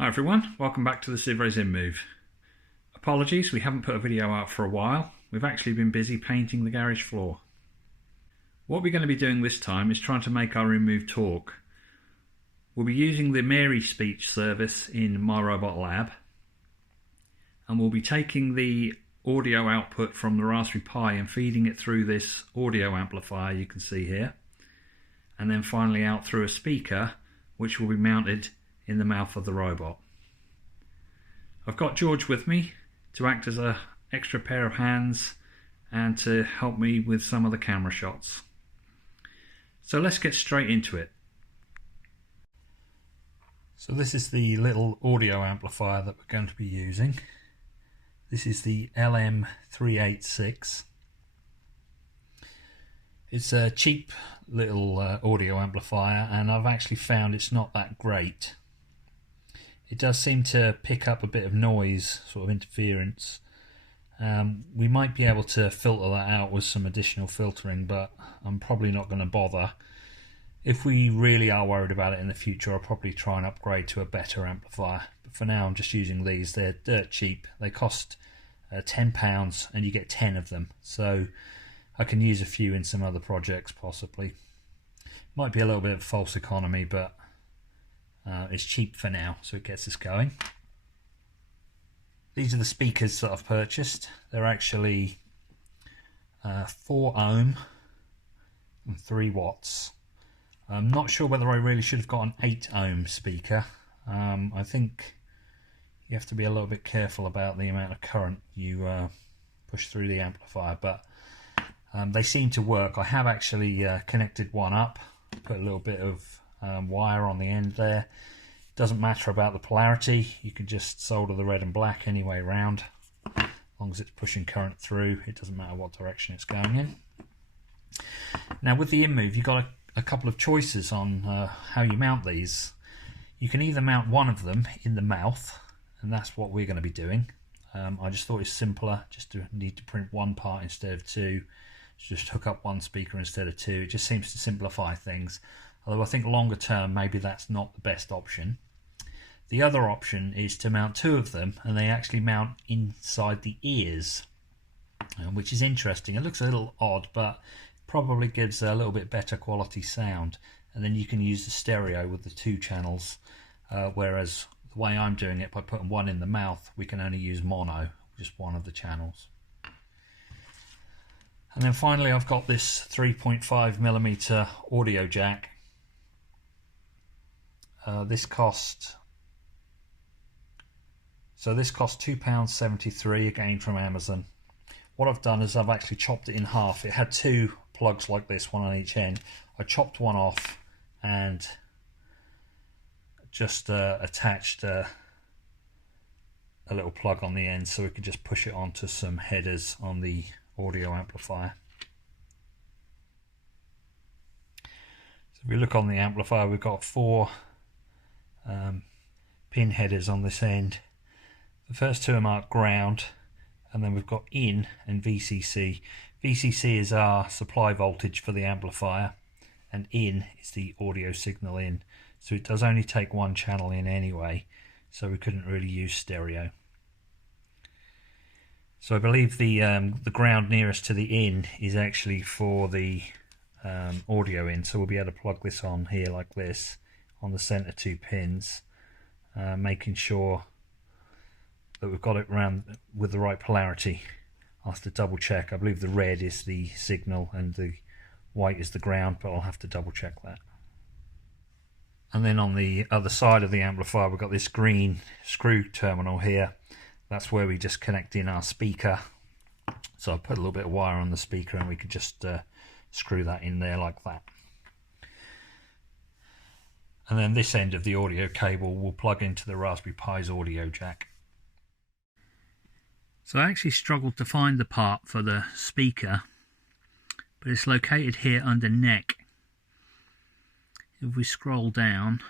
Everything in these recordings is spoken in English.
Hi everyone, welcome back to the Civrays InMoov. Apologies, we haven't put a video out for a while. We've actually been busy painting the garage floor. What we're going to be doing this time is trying to make our InMoov talk. We'll be using the MarySpeech service in MyRobotLab, and we'll be taking the audio output from the Raspberry Pi and feeding it through this audio amplifier you can see here, and then finally out through a speaker which will be mounted in the mouth of the robot. I've got George with me to act as an extra pair of hands and to help me with some of the camera shots. So let's get straight into it. So this is the little audio amplifier that we're going to be using. This is the LM386. It's a cheap little audio amplifier, and I've actually found it's not that great. It does seem to pick up a bit of noise, sort of interference. We might be able to filter that out with some additional filtering, but I'm probably not going to bother. If we really are worried about it in the future, I'll probably try and upgrade to a better amplifier. But for now, I'm just using these. They're dirt cheap. They cost £10 and you get 10 of them. So I can use a few in some other projects possibly. Might be a little bit of false economy, but it's cheap for now, so it gets us going. These are the speakers that I've purchased. They're actually 4 ohm and 3 watts. I'm not sure whether I really should have got an 8 ohm speaker. I think you have to be a little bit careful about the amount of current you push through the amplifier, but they seem to work. I have actually connected one up, put a little bit of wire on the end there. Doesn't matter about the polarity, you can just solder the red and black any way round. As long as it's pushing current through, it doesn't matter what direction it's going in. Now with the InMoov, you've got a couple of choices on how you mount these. You can either mount one of them in the mouth, and that's what we're going to be doing. I just thought it's simpler, just to need to print one part instead of two. Just hook up one speaker instead of two. It just seems to simplify things. Although I think longer term, maybe that's not the best option. The other option is to mount 2 of them, and they actually mount inside the ears, which is interesting. It looks a little odd, but probably gives a little bit better quality sound. And then you can use the stereo with the 2 channels, whereas the way I'm doing it, by putting one in the mouth, we can only use mono, just one of the channels. And then finally, I've got this 3.5mm audio jack. This cost £2.73 again from Amazon. What I've done is I've actually chopped it in half. It had 2 plugs like this, one on each end. I chopped one off and just attached a little plug on the end so we could just push it onto some headers on the audio amplifier. So if we look on the amplifier, we've got 4 pin headers on this end. The first 2 are marked ground, and then we've got in and VCC. VCC is our supply voltage for the amplifier, and in is the audio signal in. So it does only take 1 channel in anyway, so we couldn't really use stereo. So I believe the ground nearest to the in is actually for the audio in, so we'll be able to plug this on here like this on the center 2 pins, making sure that we've got it around with the right polarity. I'll have to double check. I believe the red is the signal and the white is the ground, but I'll have to double check that. And then on the other side of the amplifier, we've got this green screw terminal here. That's where we just connect in our speaker. So I put a little bit of wire on the speaker and we could just screw that in there like that. And then this end of the audio cable will plug into the Raspberry Pi's audio jack. So I actually struggled to find the part for the speaker, but it's located here under neck. If we scroll down,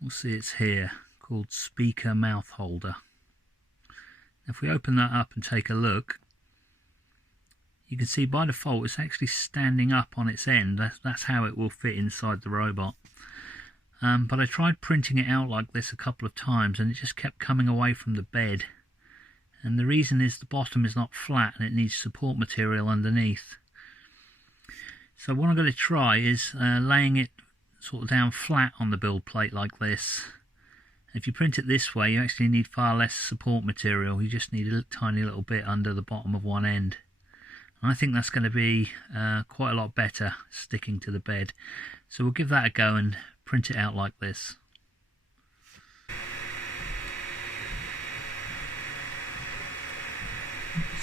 we'll see it's here, called speaker mouth holder. If we open that up and take a look, you can see by default it's actually standing up on its end. That's how it will fit inside the robot. but I tried printing it out like this a couple of times and it just kept coming away from the bed. And the reason is the bottom is not flat and it needs support material underneath. So what I'm going to try is laying it sort of down flat on the build plate like this. If you print it this way, you actually need far less support material. You just need a tiny little bit under the bottom of one end. And I think that's going to be quite a lot better sticking to the bed. So we'll give that a go and print it out like this.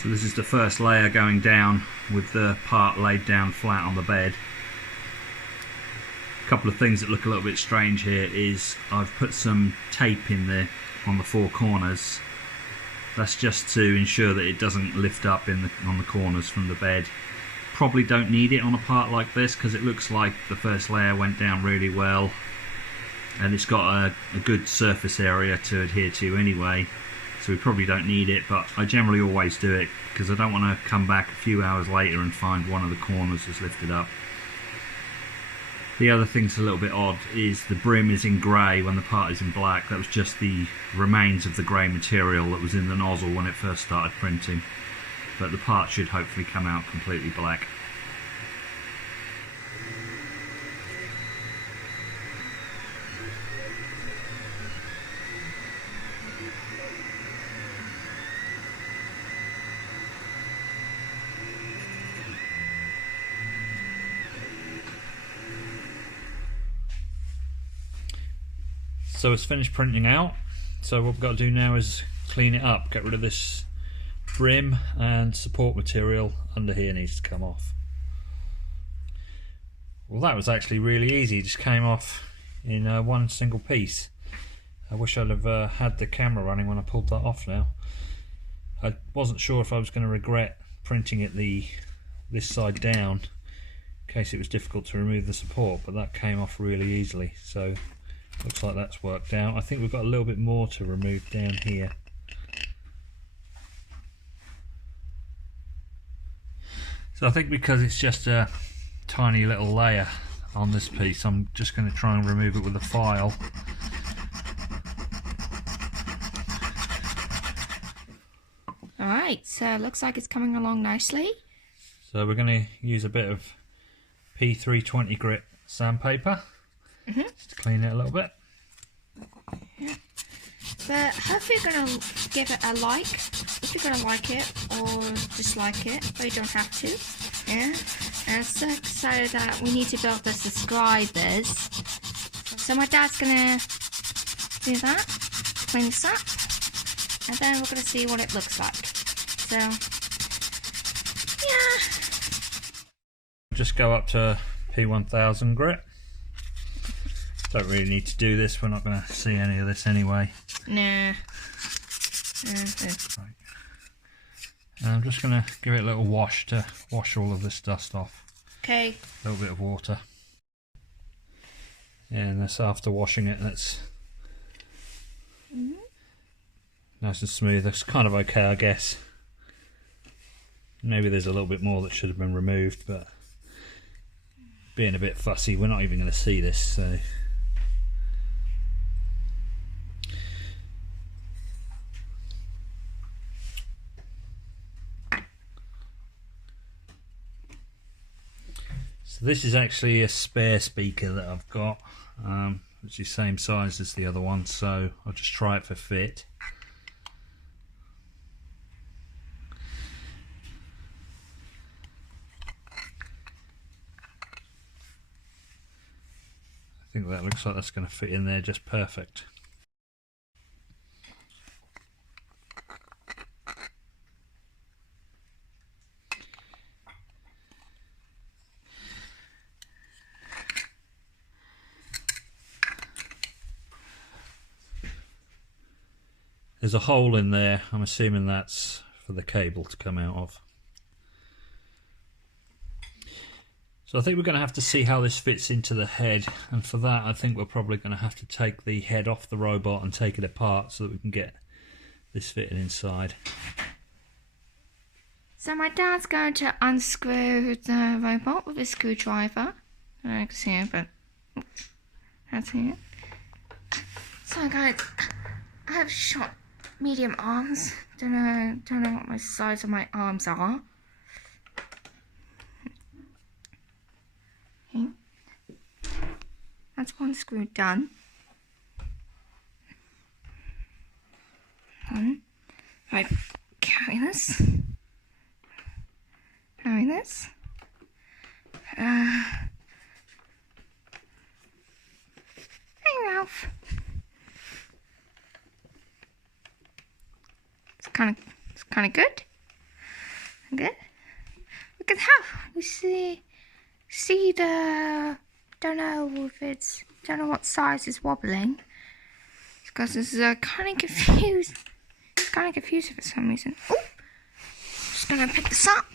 So this is the first layer going down with the part laid down flat on the bed. A couple of things that look a little bit strange here is I've put some tape in there on the four corners. That's just to ensure that it doesn't lift up on the corners from the bed. Probably don't need it on a part like this because it looks like the first layer went down really well and it's got a good surface area to adhere to anyway, so we probably don't need it, but I generally always do it because I don't want to come back a few hours later and find one of the corners is lifted up. The other thing that's a little bit odd is the brim is in grey when the part is in black. That was just the remains of the grey material that was in the nozzle when it first started printing, but the part should hopefully come out completely black. So it's finished printing out, so what we've got to do now is clean it up, get rid of this brim and support material under here needs to come off. Well, that was actually really easy, it just came off in one single piece. I wish I'd have had the camera running when I pulled that off now. I wasn't sure if I was going to regret printing it this side down in case it was difficult to remove the support, but that came off really easily, so looks like that's worked out. I think we've got a little bit more to remove down here. So I think because it's just a tiny little layer on this piece, I'm just going to try and remove it with a file. Alright, so it looks like it's coming along nicely. So we're going to use a bit of P320 grit sandpaper. Just to clean it a little bit. Yeah. But hopefully you're going to give it a like, if you're going to like it or dislike it, but you don't have to. Yeah. And I'm so excited that we need to build the subscribers. So my dad's going to do that, clean this up, and then we're going to see what it looks like. So, yeah. Just go up to P1000 grit. Don't really need to do this, we're not going to see any of this anyway. Nah. Right. And I'm just going to give it a little wash to wash all of this dust off. Okay. A little bit of water. Yeah, and that's after washing it, that's nice and smooth. It's kind of okay, I guess. Maybe there's a little bit more that should have been removed, but being a bit fussy, we're not even going to see this, so. So this is actually a spare speaker that I've got, which is the same size as the other one, so I'll just try it for fit. I think that looks like that's going to fit in there just perfect. There's a hole in there, I'm assuming that's for the cable to come out of. So I think we're going to have to see how this fits into the head, and for that I think we're probably going to have to take the head off the robot and take it apart so that we can get this fitting inside. So my dad's going to unscrew the robot with a screwdriver. I can see it, but that's it. So guys, I have short, medium arms. Don't know what my size of my arms are. Okay. That's one screw done. Right, carry this. Carry this. Hey Ralph. It's kind of good. Good. Look at how we see the. Don't know what size is wobbling. Because it's kind of confused. It's kind of confusing for some reason. Oh, just gonna pick this up.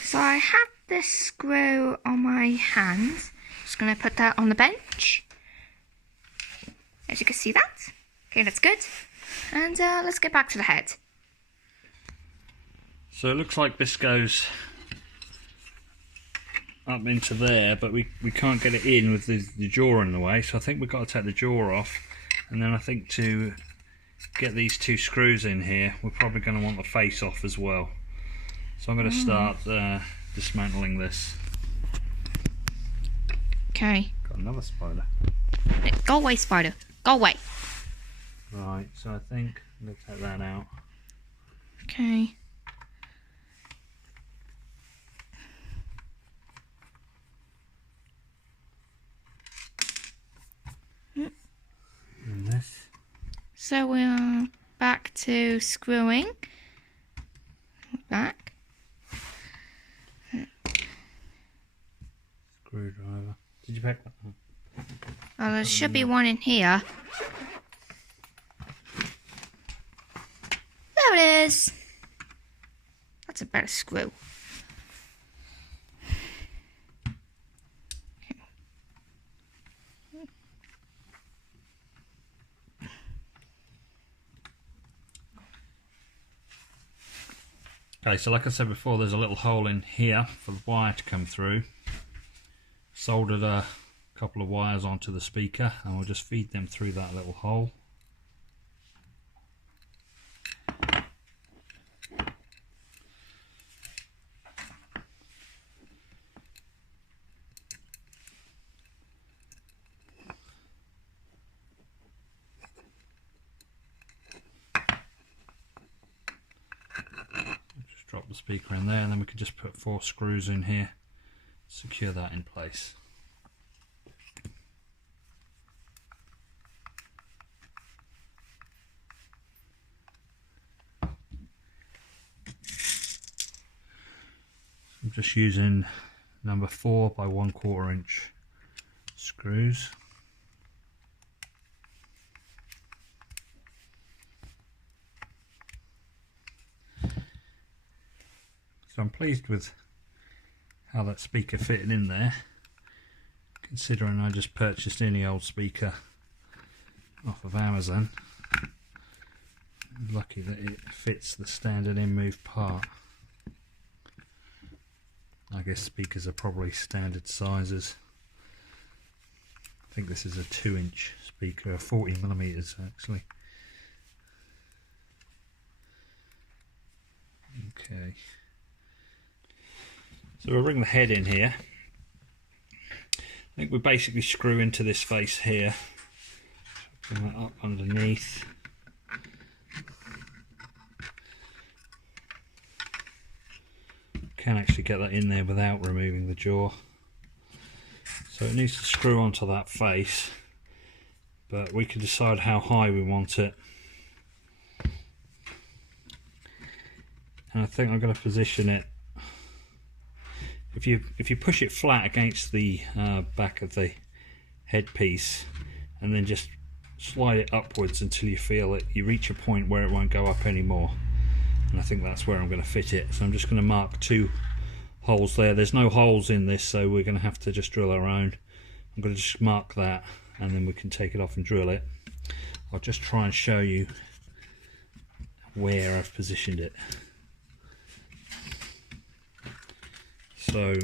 So I have this screw on my hand. Just gonna put that on the bench. As you can see that. Okay, that's good. And let's get back to the head. So it looks like this goes up into there, but we can't get it in with the jaw in the way, so I think we've got to take the jaw off, and then I think to get these two screws in here we're probably going to want the face off as well. So I'm going to start dismantling this. Okay. Got another spider. Go away, spider. Go away. Right, so I think I'm going to take that out. Okay. And this. So we are back to screwing. Back. Screwdriver. Did you pack that one? Oh, there should be one in here. There it is. That's a better screw. Okay, so like I said before, there's a little hole in here for the wire to come through. Soldered a couple of wires onto the speaker and we'll just feed them through that little hole. Just drop the speaker in there and then we can just put 4 screws in here, secure that in place. I'm just using number 4 by 1/4 inch screws. So I'm pleased with how that speaker fitted in there, considering I just purchased any old speaker off of Amazon. I'm lucky that it fits the standard InMoov part. I guess speakers are probably standard sizes. I think this is a 2-inch speaker, 40mm actually. Okay. So we'll bring the head in here. I think we basically screw into this face here. Bring that up underneath. Can actually get that in there without removing the jaw. So it needs to screw onto that face, but we can decide how high we want it. And I think I'm going to position it. If you push it flat against the back of the headpiece, and then just slide it upwards until you feel it, you reach a point where it won't go up anymore. And I think that's where I'm going to fit it. So I'm just going to mark 2 holes there. There's no holes in this, so we're going to have to just drill our own. I'm going to just mark that, and then we can take it off and drill it. I'll just try and show you where I've positioned it. So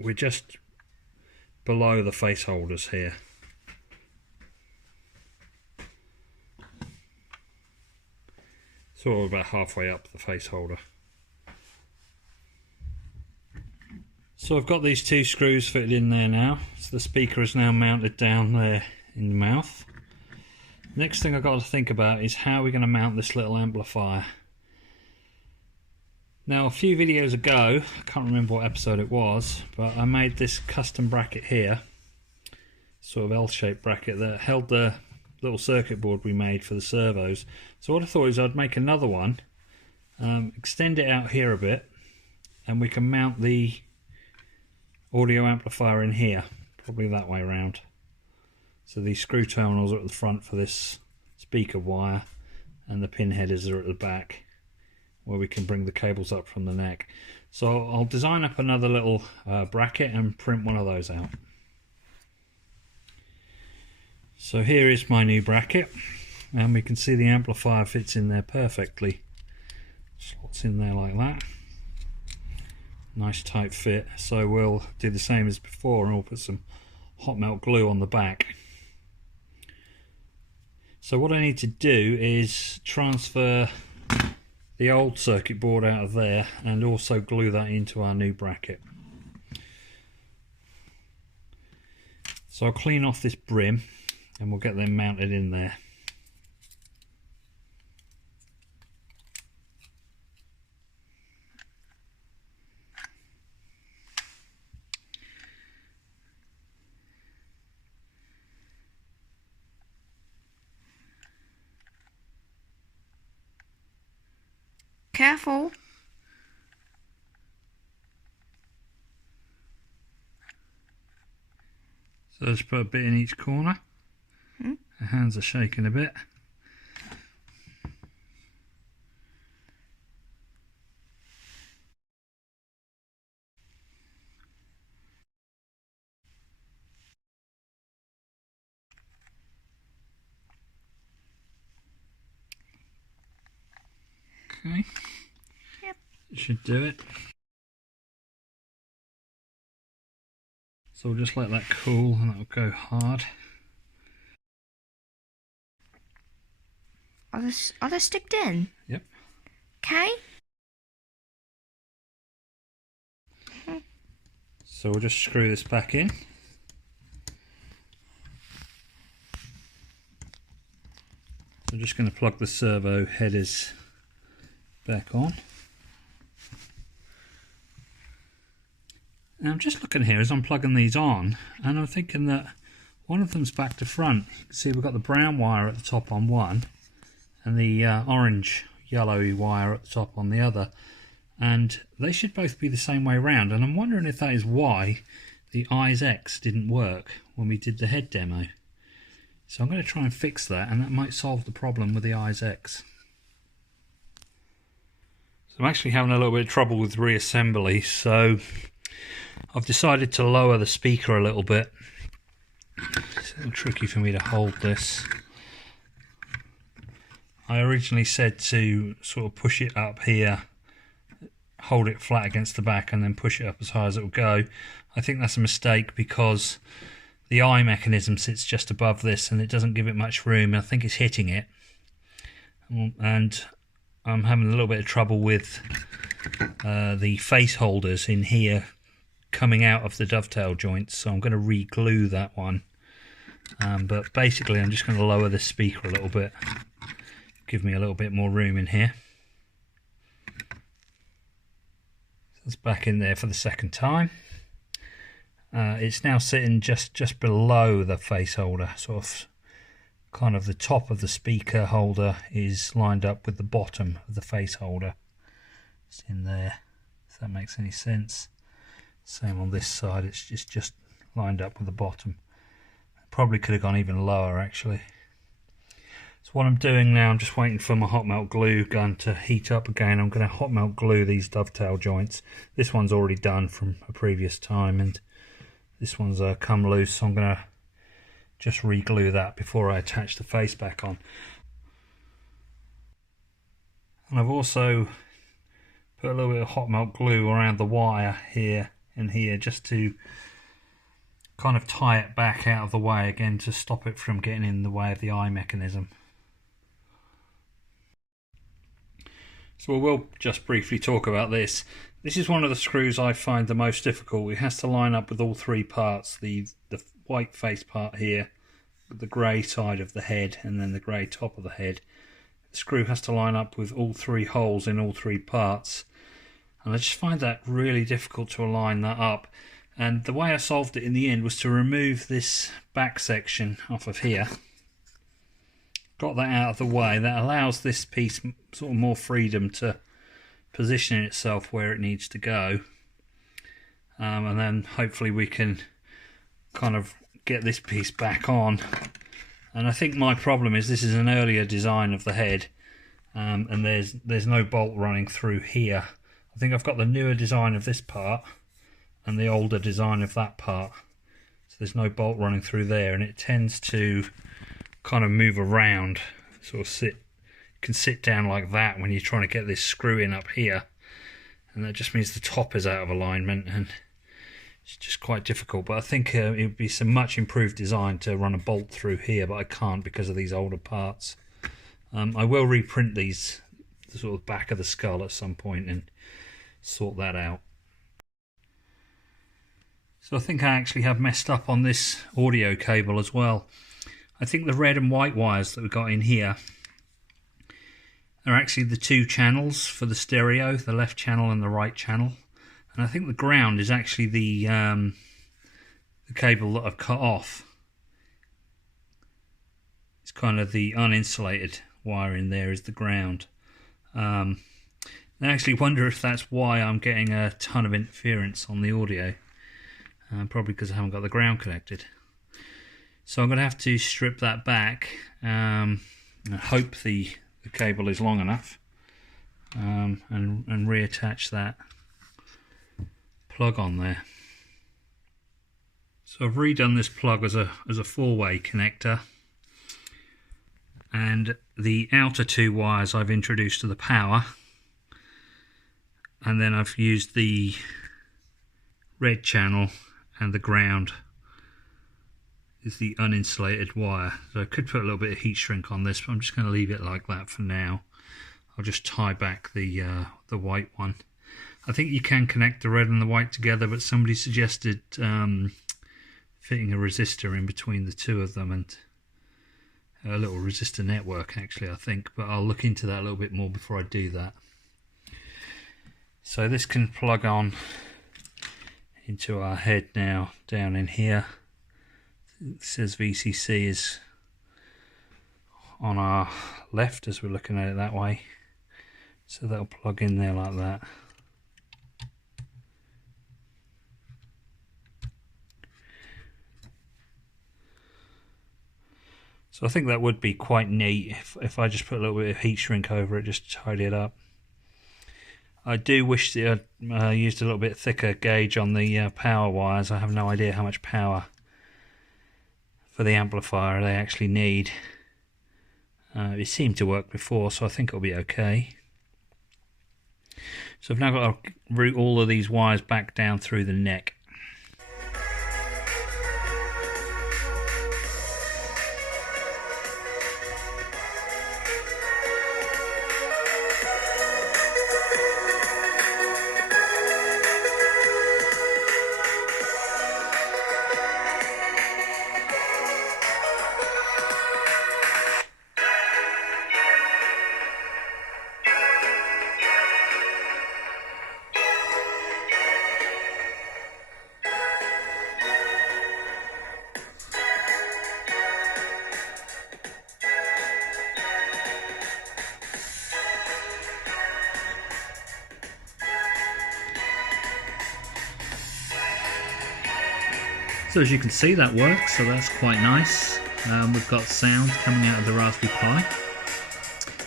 we're just below the face holders here. Sort of about halfway up the face holder. So I've got these two screws fitted in there now. So the speaker is now mounted down there in the mouth. Next thing I've got to think about is how we're going to mount this little amplifier. Now a few videos ago, I can't remember what episode it was, but I made this custom bracket here, sort of L-shaped bracket that held the little circuit board we made for the servos. So what I thought is I'd make another one, extend it out here a bit, and we can mount the audio amplifier in here, probably that way around. So these screw terminals are at the front for this speaker wire, and the pin headers are at the back where we can bring the cables up from the neck. So I'll design up another little bracket and print one of those out. So here is my new bracket, and we can see the amplifier fits in there perfectly. Slots in there like that. Nice tight fit. So we'll do the same as before, and we'll put some hot melt glue on the back. So what I need to do is transfer the old circuit board out of there and also glue that into our new bracket. So I'll clean off this brim and we'll get them mounted in there. Careful. So let's put a bit in each corner. The hands are shaking a bit. Okay. Yep. Should do it. So we'll just let that cool and that'll go hard. Are they sticked in? Yep. Okay. So we'll just screw this back in. So I'm just going to plug the servo headers back on. Now I'm just looking here as I'm plugging these on, and I'm thinking that one of them's back to front. You can see we've got the brown wire at the top on one, and the orange yellowy wire at the top on the other, and they should both be the same way round, and I'm wondering if that is why the Eyes X didn't work when we did the head demo. So I'm going to try and fix that, and that might solve the problem with the Eyes X. So I'm actually having a little bit of trouble with reassembly, so I've decided to lower the speaker a little bit. It's a little tricky for me to hold this. I originally said to sort of push it up here, hold it flat against the back and then push it up as high as it will go. I think that's a mistake because the eye mechanism sits just above this and it doesn't give it much room. I think it's hitting it, and I'm having a little bit of trouble with the face holders in here coming out of the dovetail joints, so I'm going to re-glue that one. But basically I'm just going to lower the speaker a little bit, give me a little bit more room in here. So it's back in there for the second time. It's now sitting just below the face holder, sort of kind of the top of the speaker holder is lined up with the bottom of the face holder. It's in there, if that makes any sense. Same on this side, it's just lined up with the bottom. Probably could have gone even lower actually. So what I'm doing now, I'm just waiting for my hot melt glue gun to heat up again. I'm going to hot melt glue these dovetail joints. This one's already done from a previous time, and this one's come loose, so I'm going to just re-glue that before I attach the face back on. And I've also put a little bit of hot melt glue around the wire here and here, just to kind of tie it back out of the way again to stop it from getting in the way of the eye mechanism. So we'll just briefly talk about this. This is one of the screws I find the most difficult. It has to line up with all three parts, the white face part here, the grey side of the head, and then the grey top of the head. The screw has to line up with all three holes in all three parts, and I just find that really difficult to align that up. And the way I solved it in the end was to remove this back section off of here. Got that out of the way. That allows this piece sort of more freedom to position itself where it needs to go, and then hopefully we can kind of get this piece back on. And I think my problem is this is an earlier design of the head, and there's no bolt running through here. I think I've got the newer design of this part and the older design of that part, so there's no bolt running through there, and it tends to kind of move around, sort of can sit down like that when you're trying to get this screw in up here, and that just means the top is out of alignment and it's just quite difficult. But I think it would be some much improved design to run a bolt through here, but I can't because of these older parts. I will reprint these, the sort of back of the skull at some point, and sort that out. So I think I actually have messed up on this audio cable as well. I think the red and white wires that we've got in here are actually the two channels for the stereo, the left channel and the right channel. And I think the ground is actually the cable that I've cut off. It's kind of the uninsulated wire in there is the ground. I actually wonder if that's why I'm getting a ton of interference on the audio. Probably because I haven't got the ground connected. So I'm going to have to strip that back and hope the cable is long enough, and reattach that plug on there. So I've redone this plug as a four-way connector, and the outer two wires I've introduced to the power, and then I've used the red channel, and the ground is the uninsulated wire. So I could put a little bit of heat shrink on this, but I'm just going to leave it like that for now. I'll just tie back the white one. I think you can connect the red and the white together, but somebody suggested fitting a resistor in between the two of them, and a little resistor network actually, I think, but I'll look into that a little bit more before I do that. So this can plug on into our head now, down in here. It says VCC is on our left as we're looking at it that way, so that'll plug in there like that. So I think that would be quite neat if I just put a little bit of heat shrink over it just to tidy it up. I do wish that I used a little bit thicker gauge on the power wires. I have no idea how much power for the amplifier they actually need. It seemed to work before, so I think it'll be okay. So I've now got to route all of these wires back down through the neck. So as you can see, that works, so that's quite nice. We've got sound coming out of the Raspberry Pi,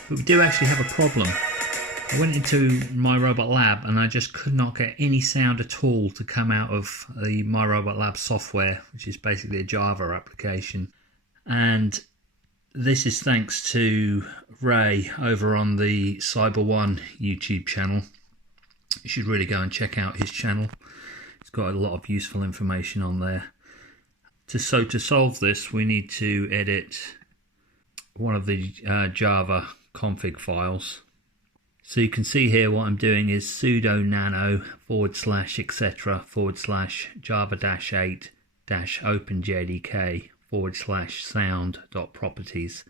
but we do actually have a problem. I went into MyRobotLab and I just could not get any sound at all to come out of the MyRobotLab software, which is basically a Java application. And this is thanks to Ray over on the Cyber1 YouTube channel. You should really go and check out his channel. It's got a lot of useful information on there. To solve this, we need to edit one of the Java config files. So you can see here what I'm doing is sudo nano /etc /java-8 -openjdk /sound.properties.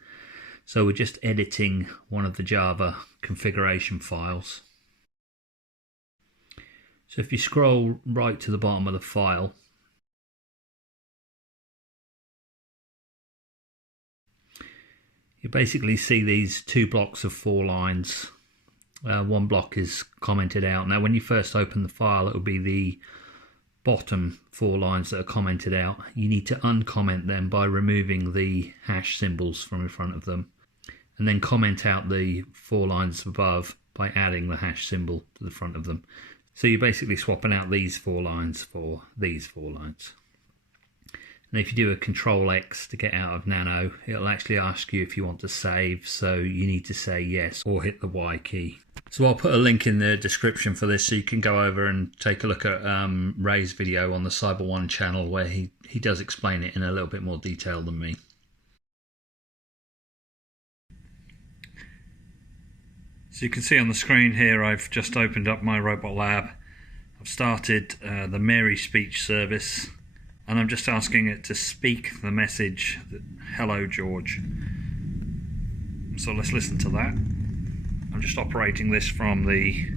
So we're just editing one of the Java configuration files. So if you scroll right to the bottom of the file, you basically see these 2 blocks of 4 lines. One block is commented out. Now when you first open the file, it will be the bottom 4 lines that are commented out. You need to uncomment them by removing the hash symbols from in front of them, and then comment out the 4 lines above by adding the hash symbol to the front of them. So you're basically swapping out these 4 lines for these 4 lines. And if you do a Control-X to get out of Nano, it'll actually ask you if you want to save, so you need to say yes or hit the Y key. So I'll put a link in the description for this so you can go over and take a look at Ray's video on the Cyber1 channel, where he does explain it in a little bit more detail than me. So you can see on the screen here, I've just opened up MyRobotLab. I've started the MarySpeech service, and I'm just asking it to speak the message, "Hello George." So let's listen to that. I'm just operating this from a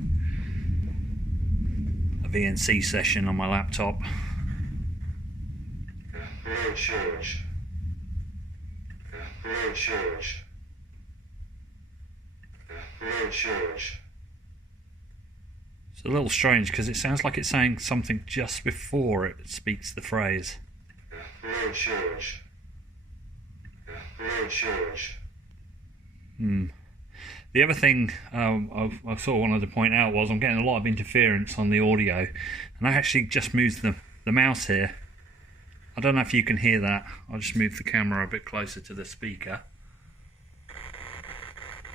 VNC session on my laptop. Hello George. Hello George. Hello George. It's a little strange because it sounds like it's saying something just before it speaks the phrase. Hello George. Hello George. The other thing I sort of wanted to point out was I'm getting a lot of interference on the audio, and I actually just moved the mouse here. I don't know if you can hear that. I'll just move the camera a bit closer to the speaker.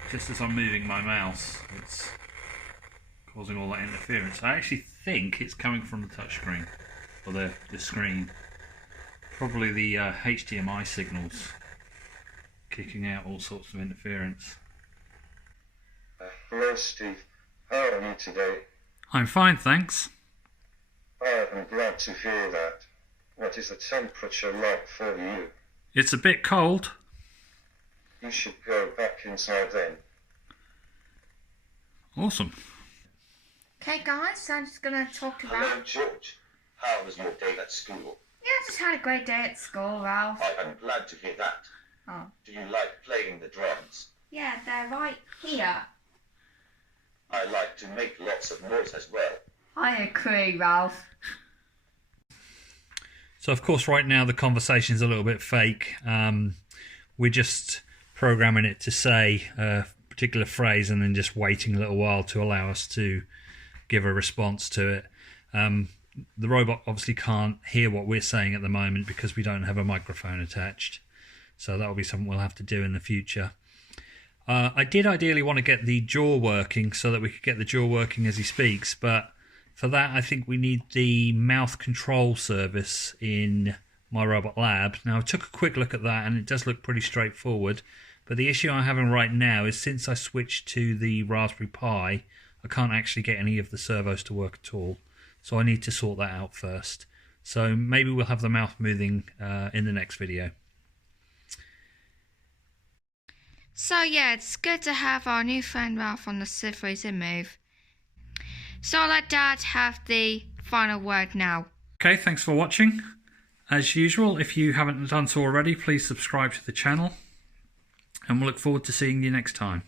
Just as I'm moving my mouse, it's causing all that interference. I actually think it's coming from the touchscreen, or the screen. Probably the HDMI signals kicking out all sorts of interference. Hello Steve, how are you today? I'm fine, thanks. I am glad to hear that. What is the temperature like for you? It's a bit cold. You should go back inside then. Awesome. Okay guys, so I'm just going to talk about... Hello George, how was your day at school? Yeah, I just had a great day at school, Ralph. I am glad to hear that. Oh. Do you like playing the drums? Yeah, they're right here. I like to make lots of noise as well. I agree, Ralph. So of course right now the conversation's a little bit fake. We're just programming it to say a particular phrase and then just waiting a little while to allow us to give a response to it. The robot obviously can't hear what we're saying at the moment because we don't have a microphone attached. So that'll be something we'll have to do in the future. I did ideally want to get the jaw working so that we could get the jaw working as he speaks, but for that I think we need the mouth control service in MyRobotLab. Now I took a quick look at that and it does look pretty straightforward, but the issue I'm having right now is since I switched to the Raspberry Pi, I can't actually get any of the servos to work at all. So I need to sort that out first. So maybe we'll have the mouth moving in the next video. So yeah, it's good to have our new friend Ralph on the Civrays InMoov. So I'll let Dad have the final word now. Okay, thanks for watching. As usual, if you haven't done so already, please subscribe to the channel. And we'll look forward to seeing you next time.